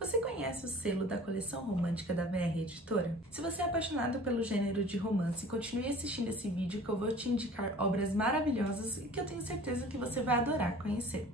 Você conhece o selo da coleção romântica da VR Editora? Se você é apaixonado pelo gênero de romance, continue assistindo esse vídeo que eu vou te indicar obras maravilhosas e que eu tenho certeza que você vai adorar conhecer.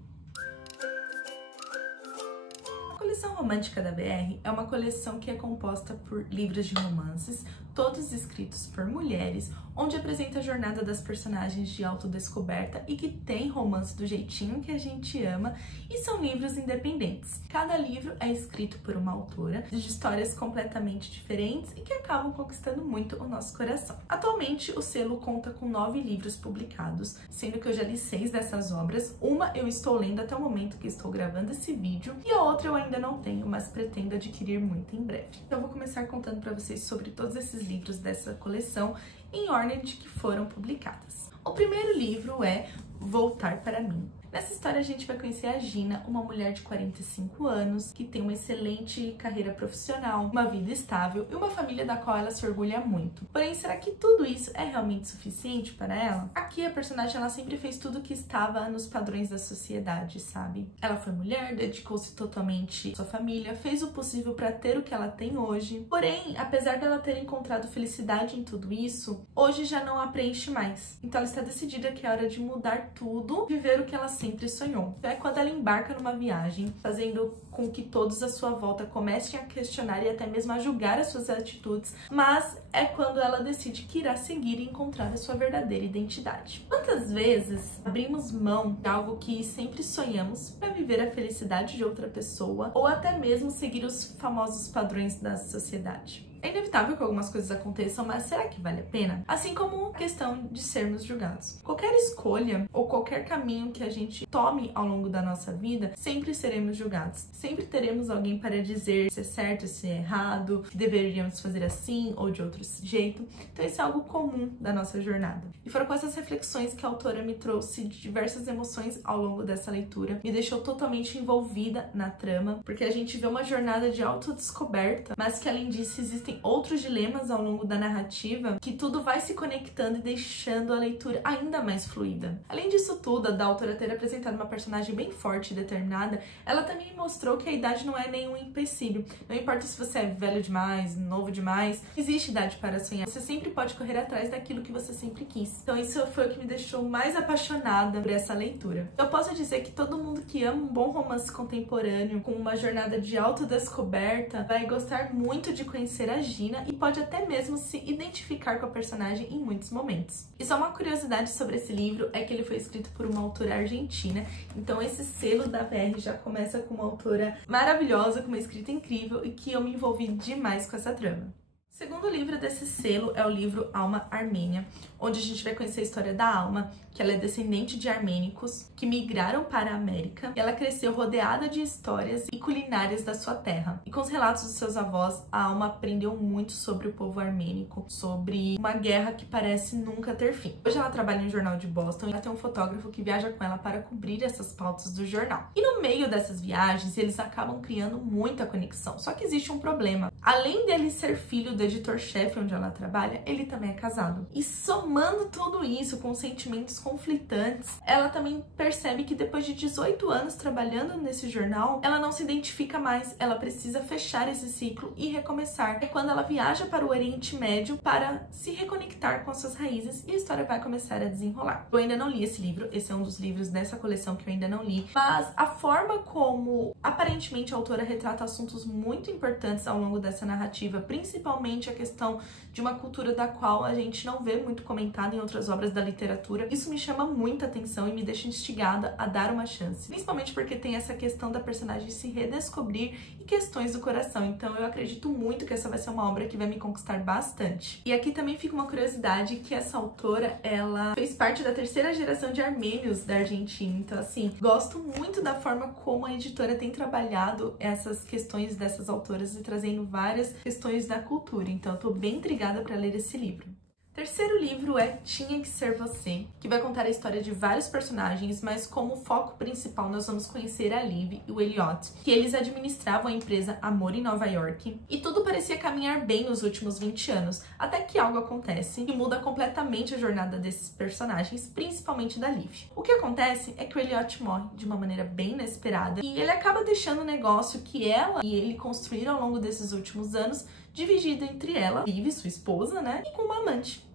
A coleção romântica da BR é uma coleção que é composta por livros de romances, todos escritos por mulheres, onde apresenta a jornada das personagens de autodescoberta e que tem romance do jeitinho que a gente ama, e são livros independentes. Cada livro é escrito por uma autora, de histórias completamente diferentes e que acabam conquistando muito o nosso coração. Atualmente, o selo conta com 9 livros publicados, sendo que eu já li 6 dessas obras. Uma eu estou lendo até o momento que estou gravando esse vídeo, e a outra eu ainda não tenho, mas pretendo adquirir muito em breve. Então eu vou começar contando para vocês sobre todos esses livros dessa coleção em ordem de que foram publicadas. O primeiro livro é Voltar para Mim. Nessa história a gente vai conhecer a Gina, uma mulher de 45 anos, que tem uma excelente carreira profissional, uma vida estável e uma família da qual ela se orgulha muito. Porém, será que tudo isso é realmente suficiente para ela? Aqui a personagem ela sempre fez tudo que estava nos padrões da sociedade, sabe? Ela foi mulher, dedicou-se totalmente à sua família, fez o possível para ter o que ela tem hoje. Porém, apesar dela ter encontrado felicidade em tudo isso, hoje já não a preenche mais. Então ela está decidida que é hora de mudar tudo, viver o que ela sempre sonhou. Então é quando ela embarca numa viagem, fazendo com que todos à sua volta comecem a questionar e até mesmo a julgar as suas atitudes, mas é quando ela decide que irá seguir e encontrar a sua verdadeira identidade. Quantas vezes abrimos mão de algo que sempre sonhamos para viver a felicidade de outra pessoa ou até mesmo seguir os famosos padrões da sociedade? É inevitável que algumas coisas aconteçam, mas será que vale a pena? Assim como a questão de sermos julgados. Qualquer escolha ou qualquer caminho que a gente tome ao longo da nossa vida, sempre seremos julgados. Sempre teremos alguém para dizer se é certo, se é errado, que deveríamos fazer assim ou de outro jeito. Então isso é algo comum da nossa jornada. E foram com essas reflexões que a autora me trouxe diversas emoções ao longo dessa leitura. Me deixou totalmente envolvida na trama, porque a gente vê uma jornada de autodescoberta, mas que além disso existem outros dilemas ao longo da narrativa, que tudo vai se conectando e deixando a leitura ainda mais fluida. Além disso tudo, da autora ter apresentado uma personagem bem forte e determinada, ela também mostrou que a idade não é nenhum empecilho. Não importa se você é velho demais, novo demais, existe idade para sonhar. Você sempre pode correr atrás daquilo que você sempre quis. Então isso foi o que me deixou mais apaixonada por essa leitura. Eu posso dizer que todo mundo que ama um bom romance contemporâneo, com uma jornada de autodescoberta, vai gostar muito de conhecer a Gina e pode até mesmo se identificar com a personagem em muitos momentos. E só uma curiosidade sobre esse livro é que ele foi escrito por uma autora argentina, então esse selo da VR já começa com uma autora maravilhosa, com uma escrita incrível e que eu me envolvi demais com essa trama. O segundo livro desse selo é o livro Alma Armênia, onde a gente vai conhecer a história da Alma, que ela é descendente de armênicos que migraram para a América. Ela cresceu rodeada de histórias e culinárias da sua terra. E com os relatos dos seus avós, a Alma aprendeu muito sobre o povo armênico, sobre uma guerra que parece nunca ter fim. Hoje ela trabalha em um jornal de Boston e ela tem um fotógrafo que viaja com ela para cobrir essas pautas do jornal. E no meio dessas viagens, eles acabam criando muita conexão. Só que existe um problema. Além dele ser filho do editor-chefe onde ela trabalha, ele também é casado. E somando tudo isso com sentimentos conflitantes, ela também percebe que depois de 18 anos trabalhando nesse jornal, ela não se identifica mais, ela precisa fechar esse ciclo e recomeçar. É quando ela viaja para o Oriente Médio para se reconectar com as suas raízes e a história vai começar a desenrolar. Eu ainda não li esse livro, esse é um dos livros dessa coleção que eu ainda não li, mas a forma como aparentemente a autora retrata assuntos muito importantes ao longo dessa narrativa, principalmente a questão de uma cultura da qual a gente não vê muito comentada em outras obras da literatura, isso me chama muita atenção e me deixa instigada a dar uma chance. Principalmente porque tem essa questão da personagem se redescobrir e questões do coração. Então eu acredito muito que essa vai ser uma obra que vai me conquistar bastante. E aqui também fica uma curiosidade que essa autora, ela fez parte da 3ª geração de armênios da Argentina. Então assim, gosto muito da forma como a editora tem trabalhado essas questões dessas autoras e trazendo várias questões da cultura. Então eu tô bem intrigada para ler esse livro. Terceiro livro é Tinha que Ser Você, que vai contar a história de vários personagens, mas como foco principal nós vamos conhecer a Liv e o Elliot, que eles administravam a empresa Amor em Nova York, e tudo parecia caminhar bem nos últimos 20 anos, até que algo acontece e muda completamente a jornada desses personagens, principalmente da Liv. O que acontece é que o Elliot morre de uma maneira bem inesperada e ele acaba deixando o negócio que ela e ele construíram ao longo desses últimos anos dividido entre ela, Liv, sua esposa, né, e com uma amante.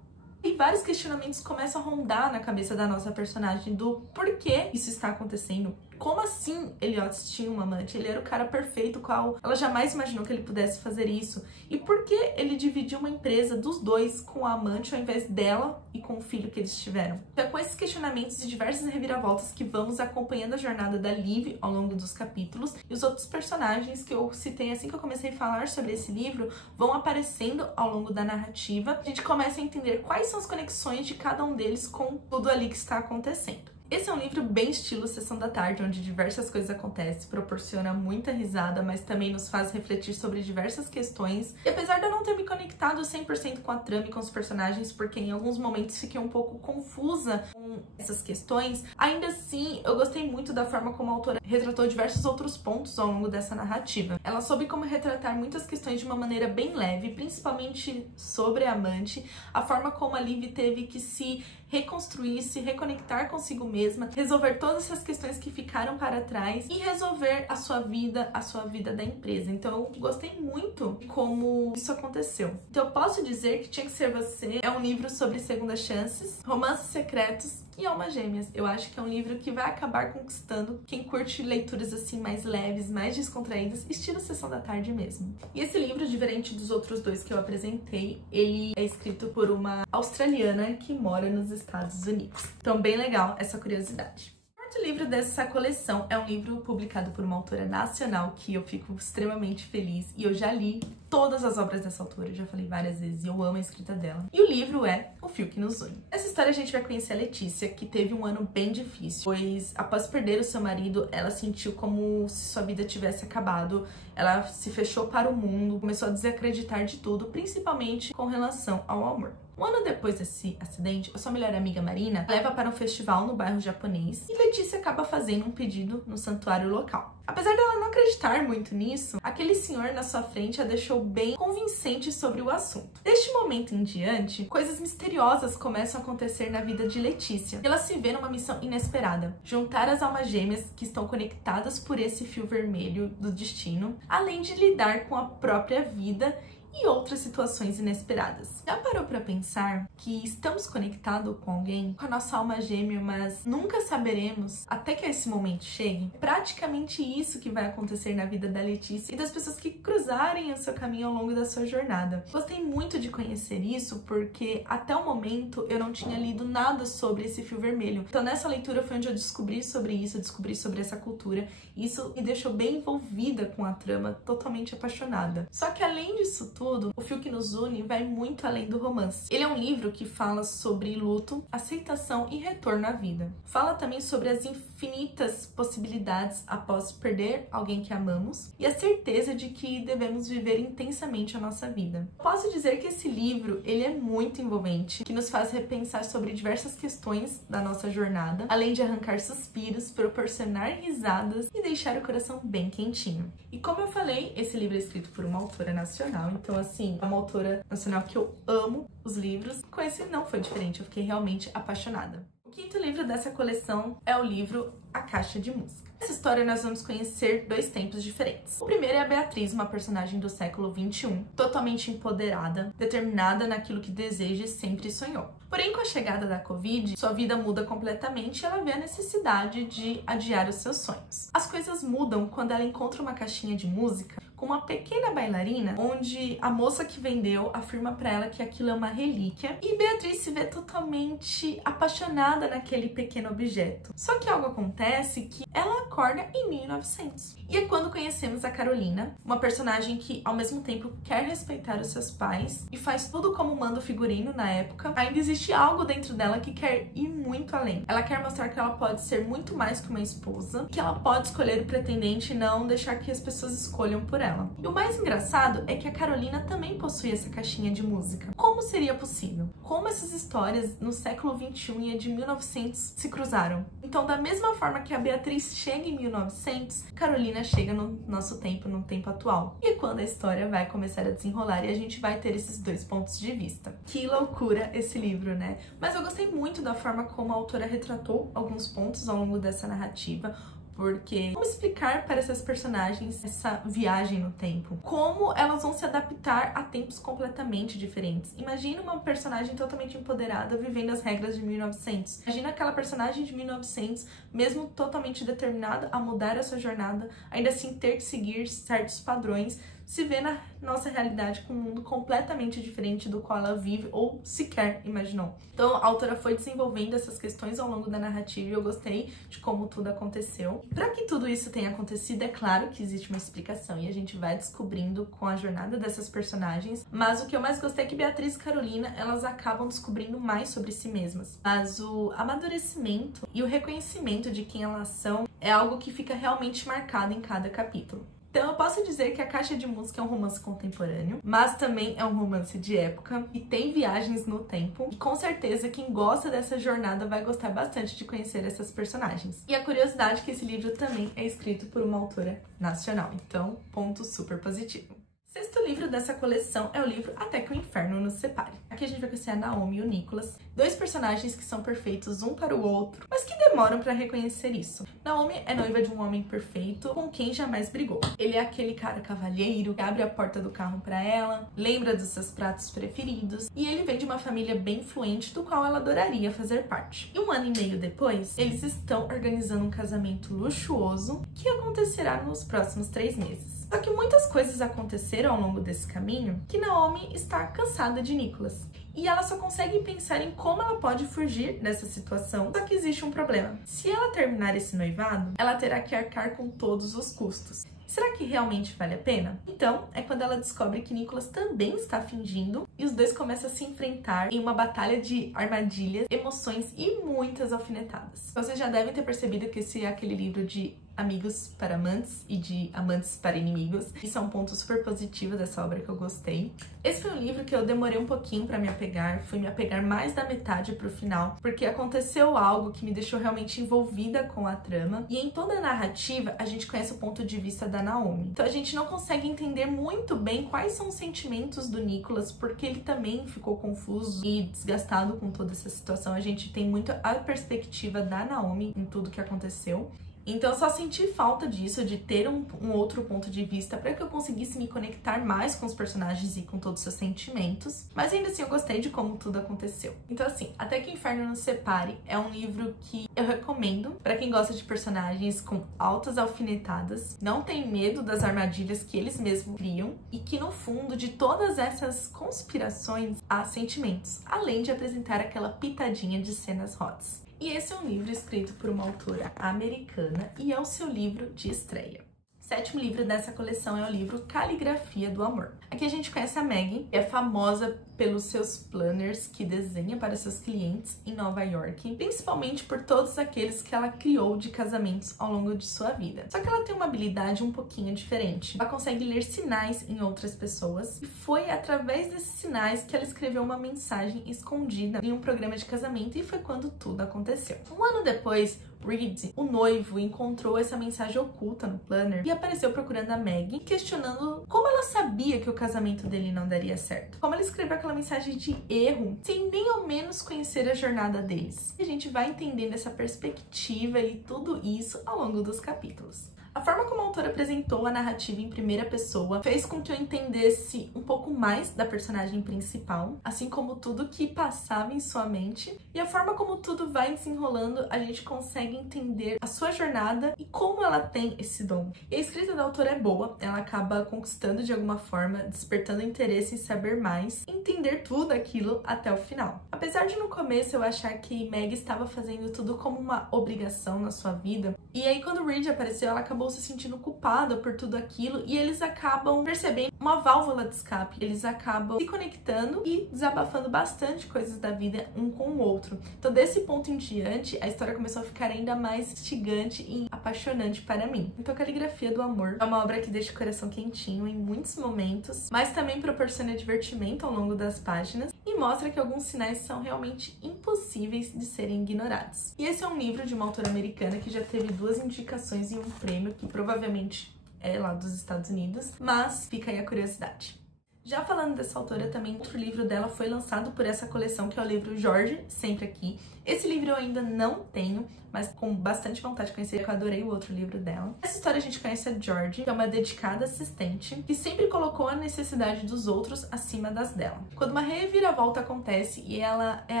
E vários questionamentos começam a rondar na cabeça da nossa personagem do porquê isso está acontecendo. Como assim Elliot tinha uma amante? Ele era o cara perfeito, qual ela jamais imaginou que ele pudesse fazer isso. E por que ele dividiu uma empresa dos dois com a amante ao invés dela e com o filho que eles tiveram? Então é com esses questionamentos e diversas reviravoltas que vamos acompanhando a jornada da Liv ao longo dos capítulos. E os outros personagens que eu citei assim que eu comecei a falar sobre esse livro vão aparecendo ao longo da narrativa. A gente começa a entender quais são as conexões de cada um deles com tudo ali que está acontecendo. Esse é um livro bem estilo Sessão da Tarde, onde diversas coisas acontecem, proporciona muita risada, mas também nos faz refletir sobre diversas questões. E apesar de eu não ter me conectado 100% com a trama e com os personagens, porque em alguns momentos fiquei um pouco confusa com essas questões, ainda assim eu gostei muito da forma como a autora retratou diversos outros pontos ao longo dessa narrativa. Ela soube como retratar muitas questões de uma maneira bem leve, principalmente sobre a amante, a forma como a Liv teve que se reconstruir, se reconectar consigo mesma, resolver todas essas questões que ficaram para trás e resolver a sua vida da empresa. Então eu gostei muito de como isso aconteceu. Então eu posso dizer que Tinha que Ser Você é um livro sobre segundas chances, romances secretos e almas gêmeas. Eu acho que é um livro que vai acabar conquistando quem curte leituras assim mais leves, mais descontraídas, estilo Sessão da Tarde mesmo. E esse livro, diferente dos outros dois que eu apresentei, ele é escrito por uma australiana que mora nos Estados Unidos. Então bem legal essa curiosidade. O quarto livro dessa coleção é um livro publicado por uma autora nacional que eu fico extremamente feliz e eu já li todas as obras dessa autora, eu já falei várias vezes e eu amo a escrita dela. E o livro é O Fio que Nos Une. Nessa história a gente vai conhecer a Letícia, que teve um ano bem difícil, pois após perder o seu marido, ela sentiu como se sua vida tivesse acabado, ela se fechou para o mundo, começou a desacreditar de tudo, principalmente com relação ao amor. Um ano depois desse acidente, a sua melhor amiga Marina leva para um festival no bairro japonês e Letícia acaba fazendo um pedido no santuário local. Apesar dela não acreditar muito nisso, aquele senhor na sua frente a deixou bem convincente sobre o assunto. Deste momento em diante, coisas misteriosas começam a acontecer na vida de Letícia. Ela se vê numa missão inesperada: juntar as almas gêmeas que estão conectadas por esse fio vermelho do destino, além de lidar com a própria vida e outras situações inesperadas. Já parou pra pensar que estamos conectados com alguém, com a nossa alma gêmea, mas nunca saberemos até que esse momento chegue? É praticamente isso que vai acontecer na vida da Letícia e das pessoas que cruzarem o seu caminho ao longo da sua jornada. Gostei muito de conhecer isso porque até o momento eu não tinha lido nada sobre esse fio vermelho. Então nessa leitura foi onde eu descobri sobre isso, eu descobri sobre essa cultura. Isso me deixou bem envolvida com a trama, totalmente apaixonada. Só que além disso tudo, O Fio que Nos Une vai muito além do romance. Ele é um livro que fala sobre luto, aceitação e retorno à vida. Fala também sobre as infinitas possibilidades após perder alguém que amamos e a certeza de que devemos viver intensamente a nossa vida. Posso dizer que esse livro, ele é muito envolvente, que nos faz repensar sobre diversas questões da nossa jornada, além de arrancar suspiros, proporcionar risadas e deixar o coração bem quentinho. E como eu falei, esse livro é escrito por uma autora nacional, então assim, é uma autora nacional que eu amo os livros. Com esse não foi diferente, eu fiquei realmente apaixonada. O quinto livro dessa coleção é o livro A Caixa de Música. Nessa história nós vamos conhecer dois tempos diferentes. O primeiro é a Beatriz, uma personagem do século XXI, totalmente empoderada, determinada naquilo que deseja e sempre sonhou. Porém, com a chegada da Covid, sua vida muda completamente e ela vê a necessidade de adiar os seus sonhos. As coisas mudam quando ela encontra uma caixinha de música com uma pequena bailarina, onde a moça que vendeu afirma pra ela que aquilo é uma relíquia e Beatriz se vê totalmente apaixonada naquele pequeno objeto. Só que algo acontece que ela acorda em 1900 E é quando conhecemos a Carolina, uma personagem que ao mesmo tempo quer respeitar os seus pais e faz tudo como manda o figurino na época, ainda existe algo dentro dela que quer ir muito além. Ela quer mostrar que ela pode ser muito mais que uma esposa, que ela pode escolher o pretendente e não deixar que as pessoas escolham por ela. E o mais engraçado é que a Carolina também possui essa caixinha de música. Como seria possível? Como essas histórias no século XXI e a de 1900 se cruzaram? Então, da mesma forma que a Beatriz chega em 1900, Carolina chega no nosso tempo, no tempo atual. E é quando a história vai começar a desenrolar e a gente vai ter esses dois pontos de vista. Que loucura esse livro, né? Mas eu gostei muito da forma como a autora retratou alguns pontos ao longo dessa narrativa, porque como explicar para essas personagens essa viagem no tempo? Como elas vão se adaptar a tempos completamente diferentes? Imagina uma personagem totalmente empoderada vivendo as regras de 1900. Imagina aquela personagem de 1900, mesmo totalmente determinada a mudar a sua jornada, ainda assim ter que seguir certos padrões, se vê na nossa realidade com um mundo completamente diferente do qual ela vive ou sequer imaginou. Então a autora foi desenvolvendo essas questões ao longo da narrativa e eu gostei de como tudo aconteceu. Para que tudo isso tenha acontecido, é claro que existe uma explicação e a gente vai descobrindo com a jornada dessas personagens, mas o que eu mais gostei é que Beatriz e Carolina, elas acabam descobrindo mais sobre si mesmas. Mas o amadurecimento e o reconhecimento de quem elas são é algo que fica realmente marcado em cada capítulo. Então eu posso dizer que A Caixa de Música é um romance contemporâneo, mas também é um romance de época e tem viagens no tempo. E com certeza quem gosta dessa jornada vai gostar bastante de conhecer essas personagens. E a curiosidade é que esse livro também é escrito por uma autora nacional, então ponto super positivo. O sexto livro dessa coleção é o livro Até que o Inferno Nos Separe. Aqui a gente vai conhecer a Naomi e o Nicholas, dois personagens que são perfeitos um para o outro, mas que demoram para reconhecer isso. Naomi é noiva de um homem perfeito com quem jamais brigou. Ele é aquele cara cavalheiro que abre a porta do carro para ela, lembra dos seus pratos preferidos e ele vem de uma família bem influente do qual ela adoraria fazer parte. E um ano e meio depois, eles estão organizando um casamento luxuoso que acontecerá nos próximos 3 meses. Só que muitas coisas aconteceram ao longo desse caminho que Naomi está cansada de Nicholas. E ela só consegue pensar em como ela pode fugir dessa situação, só que existe um problema. Se ela terminar esse noivado, ela terá que arcar com todos os custos. Será que realmente vale a pena? Então, é quando ela descobre que Nicholas também está fingindo e os dois começam a se enfrentar em uma batalha de armadilhas, emoções e muitas alfinetadas. Vocês já devem ter percebido que esse é aquele livro de amigos para amantes e de amantes para inimigos. Isso é um ponto super positivo dessa obra que eu gostei. Esse foi um livro que eu demorei um pouquinho para me apegar, fui me apegar mais da metade pro final, porque aconteceu algo que me deixou realmente envolvida com a trama. E em toda a narrativa, a gente conhece o ponto de vista da Naomi. Então a gente não consegue entender muito bem quais são os sentimentos do Nicholas, porque ele também ficou confuso e desgastado com toda essa situação. A gente tem muito a perspectiva da Naomi em tudo que aconteceu. Então eu só senti falta disso, de ter um outro ponto de vista para que eu conseguisse me conectar mais com os personagens e com todos os seus sentimentos. Mas ainda assim eu gostei de como tudo aconteceu. Então assim, Até que o Inferno Nos Separe é um livro que eu recomendo para quem gosta de personagens com altas alfinetadas, não tem medo das armadilhas que eles mesmos criam e que no fundo de todas essas conspirações há sentimentos, além de apresentar aquela pitadinha de cenas hots. E esse é um livro escrito por uma autora americana e é o seu livro de estreia. O sétimo livro dessa coleção é o livro Caligrafia do Amor. Aqui a gente conhece a Maggie, que é famosa pelos seus planners que desenha para seus clientes em Nova York, principalmente por todos aqueles que ela criou de casamentos ao longo de sua vida. Só que ela tem uma habilidade um pouquinho diferente. Ela consegue ler sinais em outras pessoas e foi através desses sinais que ela escreveu uma mensagem escondida em um programa de casamento e foi quando tudo aconteceu. Um ano depois, Reed, o noivo, encontrou essa mensagem oculta no planner e apareceu procurando a Maggie, questionando como ela sabia que o casamento dele não daria certo. Como ela escreveu aquela mensagem de erro, sem nem ao menos conhecer a jornada deles. E a gente vai entendendo essa perspectiva e tudo isso ao longo dos capítulos. A forma como a autora apresentou a narrativa em primeira pessoa fez com que eu entendesse um pouco mais da personagem principal, assim como tudo que passava em sua mente. E a forma como tudo vai desenrolando, a gente consegue entender a sua jornada e como ela tem esse dom. E a escrita da autora é boa, ela acaba conquistando de alguma forma, despertando interesse em saber mais, entender tudo aquilo até o final. A Apesar de no começo eu achar que Meg estava fazendo tudo como uma obrigação na sua vida, e aí quando Reed apareceu, ela acabou se sentindo culpada por tudo aquilo, e eles acabam percebendo uma válvula de escape. Eles acabam se conectando e desabafando bastante coisas da vida um com o outro. Então desse ponto em diante, a história começou a ficar ainda mais instigante e apaixonante para mim. Então Caligrafia do Amor é uma obra que deixa o coração quentinho em muitos momentos, mas também proporciona divertimento ao longo das páginas e mostra que alguns sinais são realmente impossíveis de serem ignorados. E esse é um livro de uma autora americana que já teve 2 indicações e um prêmio, que provavelmente é lá dos Estados Unidos, mas fica aí a curiosidade. Já falando dessa autora, também outro livro dela foi lançado por essa coleção, que é o livro Jorge, Sempre Aqui. Esse livro eu ainda não tenho, mas com bastante vontade de conhecer, porque eu adorei o outro livro dela. Nessa história a gente conhece a Georgie, que é uma dedicada assistente, que sempre colocou a necessidade dos outros acima das dela. Quando uma reviravolta acontece e ela é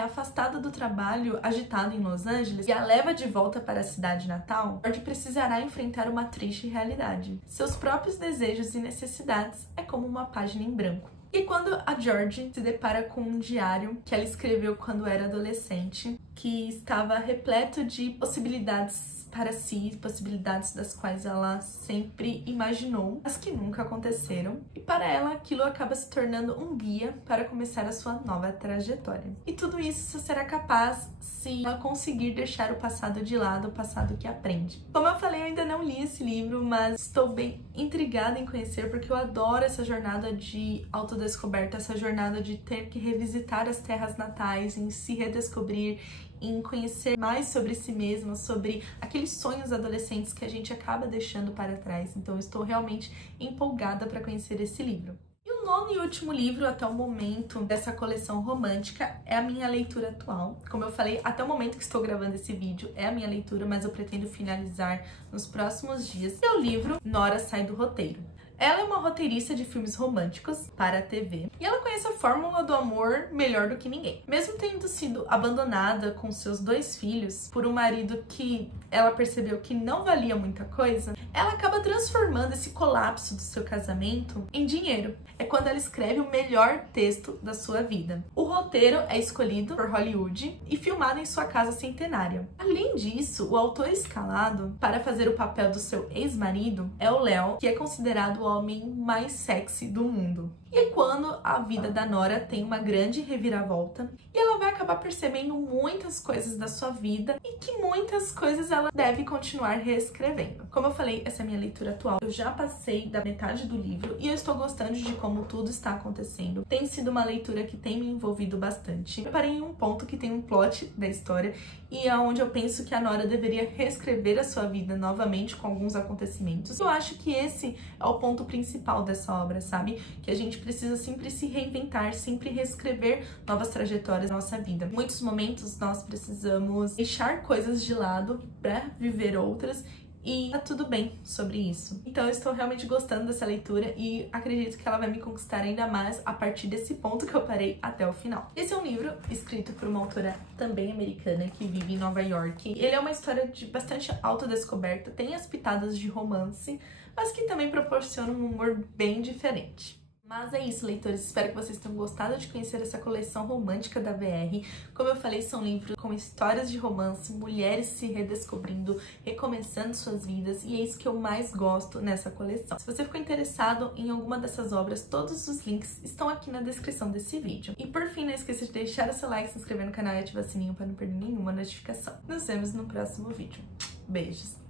afastada do trabalho agitado em Los Angeles e a leva de volta para a cidade natal, Georgie precisará enfrentar uma triste realidade. Seus próprios desejos e necessidades é como uma página em branco. E quando a Georgie se depara com um diário que ela escreveu quando era adolescente, que estava repleto de possibilidades para si, possibilidades das quais ela sempre imaginou, mas que nunca aconteceram. E para ela, aquilo acaba se tornando um guia para começar a sua nova trajetória. E tudo isso só será capaz se ela conseguir deixar o passado de lado, o passado que aprende. Como eu falei, eu ainda não li esse livro, mas estou bem intrigada em conhecer, porque eu adoro essa jornada de autodescoberta, essa jornada de ter que revisitar as terras natais, em se redescobrir, em conhecer mais sobre si mesma, sobre aqueles sonhos adolescentes que a gente acaba deixando para trás. Então eu estou realmente empolgada para conhecer esse livro. E o 9º e último livro até o momento dessa coleção romântica é a minha leitura atual. Como eu falei, até o momento que estou gravando esse vídeo é a minha leitura, mas eu pretendo finalizar nos próximos dias. É o livro Nora Sai do Roteiro. Ela é uma roteirista de filmes românticos para a TV e ela conhece a fórmula do amor melhor do que ninguém. Mesmo tendo sido abandonada com seus 2 filhos por um marido que ela percebeu que não valia muita coisa, ela acaba transformando esse colapso do seu casamento em dinheiro. É quando ela escreve o melhor texto da sua vida. O roteiro é escolhido por Hollywood e filmado em sua casa centenária. Além disso, o autor escalado para fazer o papel do seu ex-marido é o Léo, que é considerado o homem mais sexy do mundo. E é quando a vida da Nora tem uma grande reviravolta e ela vai acabar percebendo muitas coisas da sua vida e que muitas coisas ela deve continuar reescrevendo. Como eu falei, essa é a minha leitura atual. Eu já passei da metade do livro e eu estou gostando de como tudo está acontecendo. Tem sido uma leitura que tem me envolvido bastante. Eu parei em um ponto que tem um plot da história e é onde eu penso que a Nora deveria reescrever a sua vida novamente com alguns acontecimentos. Eu acho que esse é o ponto principal dessa obra, sabe? Que a gente precisa sempre se reinventar, sempre reescrever novas trajetórias na nossa vida. Em muitos momentos nós precisamos deixar coisas de lado para viver outras e tá tudo bem sobre isso. Então eu estou realmente gostando dessa leitura e acredito que ela vai me conquistar ainda mais a partir desse ponto que eu parei até o final. Esse é um livro escrito por uma autora também americana que vive em Nova York. Ele é uma história de bastante autodescoberta, tem as pitadas de romance, mas que também proporciona um humor bem diferente. Mas é isso, leitores. Espero que vocês tenham gostado de conhecer essa coleção romântica da BR. Como eu falei, são livros com histórias de romance, mulheres se redescobrindo, recomeçando suas vidas, e é isso que eu mais gosto nessa coleção. Se você ficou interessado em alguma dessas obras, todos os links estão aqui na descrição desse vídeo. E por fim, não esqueça de deixar o seu like, se inscrever no canal e ativar o sininho para não perder nenhuma notificação. Nos vemos no próximo vídeo. Beijos!